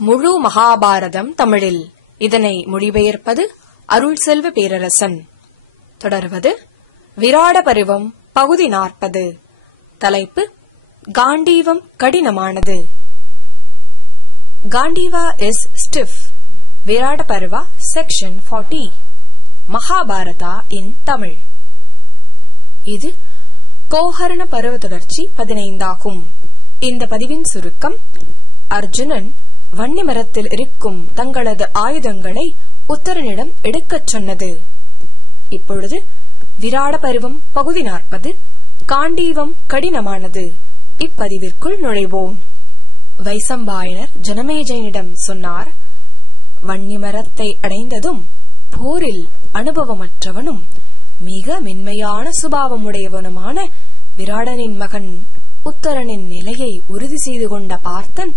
முழு மகாபாரதம் தமிழில். இதனை மொழிபெயர்ப்பது அருள் செல்வ பேரரசன். தொடர்வது விராட பருவம் பகுதி நாற்பது. தலைப்பு காண்டீவம் கடினமானது. Gandiva is stiff Virata Parva section 40 Mahabharata in Tamil. இது கோஹரண பருவ தொடர்ச்சி பதினைந்தாகும். இந்த பதிவின் சுருக்கம் அர்ஜுனன் வன்னி மரத்தில் இருக்கும் தங்களது ஆயுதங்களை உத்தரனிடம் எடுக்கச் சொன்னது. இப்பொழுது விராட பருவம் பகுதி நாற்பது காண்டீவம் கடினமானது. இப்பதிவிற்குள் நுழைவோம். வைசம்பாயனர் ஜனமேஜயனிடம் சொன்னார் வன்னிமரத்தை அடைந்ததும் போரில் அனுபவமற்றவனும் மிக மென்மையான சுபாவமுடையவனுமான விராடனின் மகன் உத்தரனின் நிலையை உறுதி செய்து கொண்ட பார்த்தன்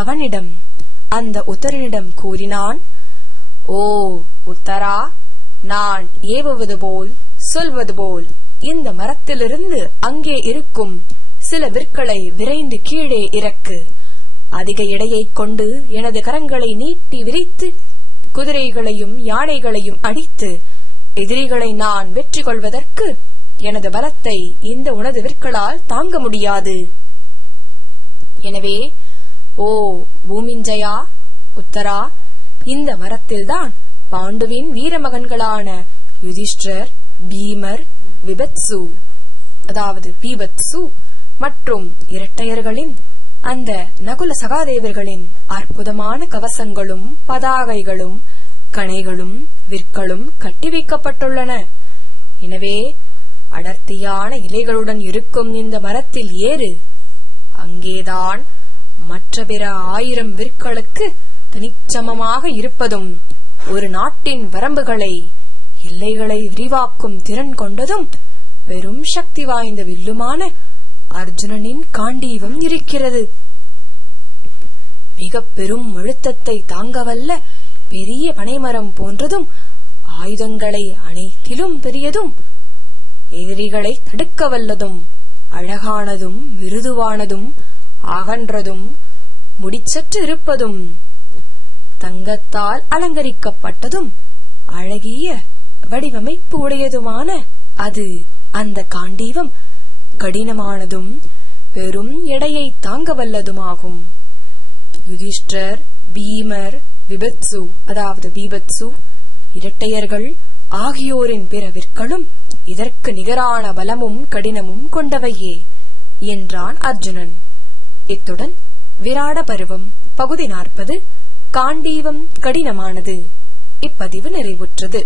அவனிடம் அந்த உத்தரனிடம் கூறினான் ஓ உத்தரா நான் ஏவுவது போல் சொல்வது போல் இந்த மரத்திலிருந்து அங்கே இருக்கும் சில விற்களை விரைந்து கீழே இறக்கு. அதிக எடையை கொண்டு எனது கரங்களை நீட்டி விரித்து குதிரைகளையும் யானைகளையும் அடித்து எதிரிகளை நான் வெற்றி கொள்வதற்கு எனது பலத்தை இந்த உனது விற்களால் தாங்க முடியாது. எனவே ஓ பூமிஞ்சயா? உத்தரா? இந்த மரத்தில்தான் பாண்டுவின் வீரமகன்களான யுதிஷ்டர் பீமர் விபத்சு அதாவது பீபத்சு மற்றும் இரட்டையர்களின் அந்த நகுல சகாதேவர்களின் அற்புதமான கவசங்களும் பதாகைகளும் கணைகளும் விற்களும் கட்டி வைக்கப்பட்டுள்ளன எனவே அடர்த்தியான இலைகளுடன் இருக்கும் இந்த மரத்தில் ஏறு. அங்கேதான் மற்ற பிற ஆயிரம் விற்களுக்கு தனிச்சமமாக இருப்பதும் ஒரு நாட்டின் வரம்புகளை எல்லைகளை விரிவாக்கும் திறன் கொண்டதும் பெரும் சக்தி வாய்ந்த வில்லுமான அர்ஜுனனின் காண்டீவம் இருக்கிறது. மிக பெரும் அழுத்தத்தை தாங்கவல்ல பெரிய பனைமரம் போன்றதும் ஆயுதங்களை அனைத்திலும் பெரியதும் எதிரிகளை தடுக்க வல்லதும் அழகானதும் மிருதுவானதும் அகன்றதும் முடிச்சற்று இருப்பதும் தங்கத்தால் அலங்கரிக்கப்பட்டதும் அழகிய வடிவமைப்பு உடையதுமான அது அந்த காண்டீவம். கடினமானதும் பெரும் எடையை தாங்க வல்லதுமாகும். யுதிஷ்டர் பீமர் விபத்சு அதாவது பீபத்சு இரட்டையர்கள் ஆகியோரின் பிற விற்களும் இதற்கு நிகரான பலமும் கடினமும் கொண்டவையே என்றான் அர்ஜுனன். இத்துடன் விராட பருவம் பகுதி நாற்பது காண்டீவம் கடினமானது. இப்பதிவு நிறைவுற்றது.